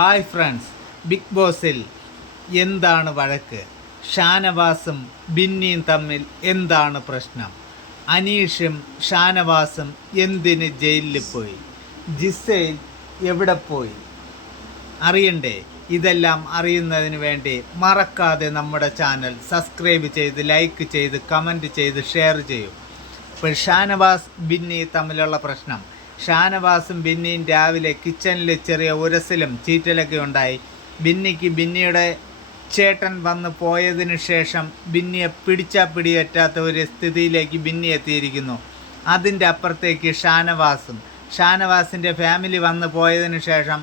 Hi friends big ബോസിൽ എന്താണ് വഴക്ക്? ഷാനവാസും ബിന്നിയും തമ്മിൽ എന്താണ് പ്രശ്നം? അനീഷും ഷാനവാസും എന്തിന് ജയിലിൽ പോയി? ജിസൈൽ എവിടെ പോയി? അറിയണ്ടേ ഇതെല്ലാം അറിയുന്നതിന് വേണ്ടി മറക്കാതെ നമ്മുടെ ചാനൽ സബ്സ്ക്രൈബ് ചെയ്ത് ലൈക്ക് ചെയ്ത് കമന്റ് ചെയ്ത് ഷെയർ ചെയ്യും. ഇപ്പോൾ ഷാനവാസ് ബിന്നി തമ്മിലുള്ള പ്രശ്നം. ഷാനവാസും ബിന്നിയും രാവിലെ കിച്ചണിൽ ചെറിയ ഉരസിലും ചീറ്റലൊക്കെ ഉണ്ടായി. ബിന്നിക്ക് ബിന്നിയുടെ ചേട്ടൻ വന്ന് പോയതിനു ശേഷം ബിന്നിയെ പിടിച്ചാൽ പിടിയറ്റാത്ത ഒരു സ്ഥിതിയിലേക്ക് ബിന്നി എത്തിയിരിക്കുന്നു. അതിന്റെ അപ്പുറത്തേക്ക് ഷാനവാസും. ഷാനവാസിന്റെ ഫാമിലി വന്ന് പോയതിനു ശേഷം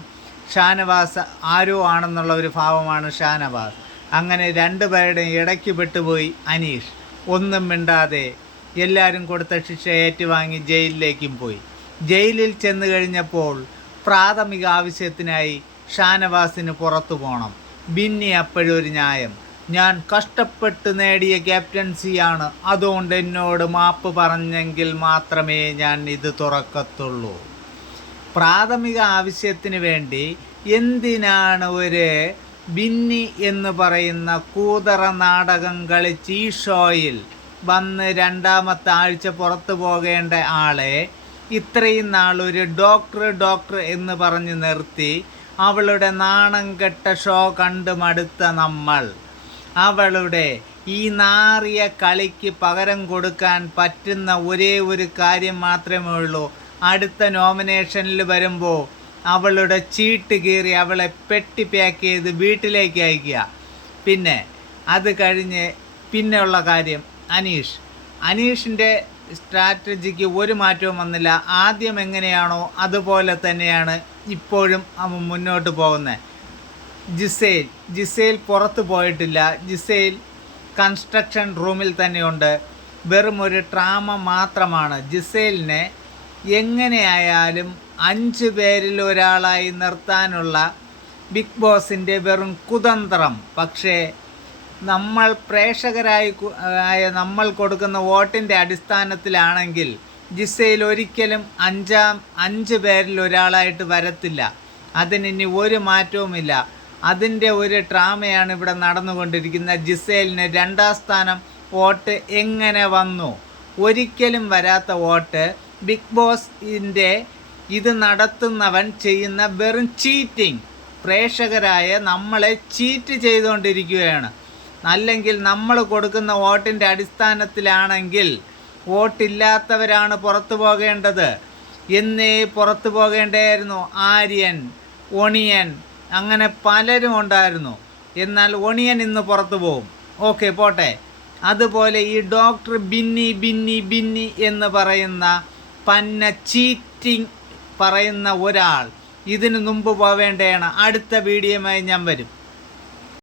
ഷാനവാസ് ആരോ ആണെന്നുള്ള ഒരു ഭാവമാണ് ഷാനവാസ്. അങ്ങനെ രണ്ടു രണ്ടുപേരുടെയും ഇടയ്ക്ക് പെട്ടുപോയി അനീഷ്. ഒന്നും മിണ്ടാതെ എല്ലാവരും കൊടുത്ത ശിക്ഷ ഏറ്റുവാങ്ങി ജയിലിലേക്കും പോയി. ജയിലിൽ ചെന്ന് കഴിഞ്ഞപ്പോൾ പ്രാഥമിക ആവശ്യത്തിനായി ഷാനവാസിന് പുറത്തു പോകണം ബിന്നി അപ്പോഴൊരു ന്യായം. ഞാൻ കഷ്ടപ്പെട്ട് നേടിയ ക്യാപ്റ്റൻസിയാണ്. അതുകൊണ്ട് എന്നോട് മാപ്പ് പറഞ്ഞെങ്കിൽ മാത്രമേ ഞാൻ ഇത് തുറക്കത്തുള്ളൂ. പ്രാഥമിക ആവശ്യത്തിന് വേണ്ടി എന്തിനാണ് ഒരു ബിന്നി എന്ന് പറയുന്ന കൂതറ നാടകം കളിച്ച് ഈ ഷോയിൽ വന്ന് രണ്ടാമത്തെ ആഴ്ച പുറത്തു പോകേണ്ട ആളെ ഇത്രയും നാൾ ഒരു ഡോക്ടർ ഡോക്ടർ എന്ന് പറഞ്ഞ് നിർത്തി അവളുടെ നാണം കെട്ട ഷോ കണ്ട് മടുത്ത നമ്മൾ. അവളുടെ ഈ നാറിയ കളിക്ക് പകരം കൊടുക്കാൻ പറ്റുന്ന ഒരേ ഒരു കാര്യം മാത്രമേ ഉള്ളൂ. അടുത്ത നോമിനേഷനിൽ വരുമ്പോൾ അവളുടെ ചീട്ട് കീറി അവളെ പെട്ടി പാക്ക് ചെയ്ത് വീട്ടിലേക്ക് അയക്കുക പിന്നെ അത് കഴിഞ്ഞ് പിന്നെയുള്ള കാര്യം അനീഷ്. അനീഷിന്റെ സ്ട്രാറ്റജിക്ക് ഒരു മാറ്റവും വന്നില്ല. ആദ്യം എങ്ങനെയാണോ അതുപോലെ തന്നെയാണ് ഇപ്പോഴും അവൻ മുന്നോട്ട് പോകുന്നത്. ജിസൈൽ ജിസൈൽ പുറത്ത് പോയിട്ടില്ല. ജിസൈൽ കൺസ്ട്രക്ഷൻ റൂമിൽ തന്നെയുണ്ട്. വെറും ഒരു ട്രാമ മാത്രമാണ്. ജിസൈലിനെ എങ്ങനെയായാലും അഞ്ച് പേരിൽ ഒരാളായി നിർത്താനുള്ള ബിഗ് ബോസിന്റെ വെറും കുതന്ത്രം. പക്ഷേ നമ്മൾ പ്രേക്ഷകരായി ആയ നമ്മൾ കൊടുക്കുന്ന വോട്ടിന്റെ അടിസ്ഥാനത്തിലാണെങ്കിൽ ജിസയിൽ ഒരിക്കലും അഞ്ചാം അഞ്ച് പേരിൽ ഒരാളായിട്ട് വരത്തില്ല. അതിനി ഒരു മാറ്റവുമില്ല. അതിന്റെ ഒരു ഡ്രാമയാണ് ഇവിടെ നടന്നുകൊണ്ടിരിക്കുന്നത് ജിസേലിന് രണ്ടാം സ്ഥാനം വോട്ട് എങ്ങനെ വന്നു? ഒരിക്കലും വരാത്ത വോട്ട് ബിഗ് ബോസിന്റെ ഇത് നടത്തുന്നവൻ ചെയ്യുന്ന വെറും ചീറ്റിംഗ്. പ്രേക്ഷകരായ നമ്മളെ ചീറ്റ് ചെയ്തുകൊണ്ടിരിക്കുകയാണ്. അല്ലെങ്കിൽ നമ്മൾ കൊടുക്കുന്ന വോട്ടിന്റെ അടിസ്ഥാനത്തിലാണെങ്കിൽ വോട്ടില്ലാത്തവരാണ് പുറത്തു പോകേണ്ടത്. എന്നേ പുറത്തു പോകേണ്ടായിരുന്നു ആര്യൻ ഒണിയൻ അങ്ങനെ പലരും ഉണ്ടായിരുന്നു. എന്നാൽ ഒണിയൻ ഇന്ന് പുറത്തു പോകും. ഓക്കെ പോട്ടെ. അതുപോലെ ഈ ഡോക്ടർ ബിന്നി ബിന്നി ബിന്നി എന്ന് പറയുന്ന പന്ന ചീറ്റിംഗ് പറയുന്ന ഒരാൾ ഇതിനു മുമ്പ് പോവേണ്ടതാണ് അടുത്ത വീഡിയോയുമായി ഞാൻ വരും.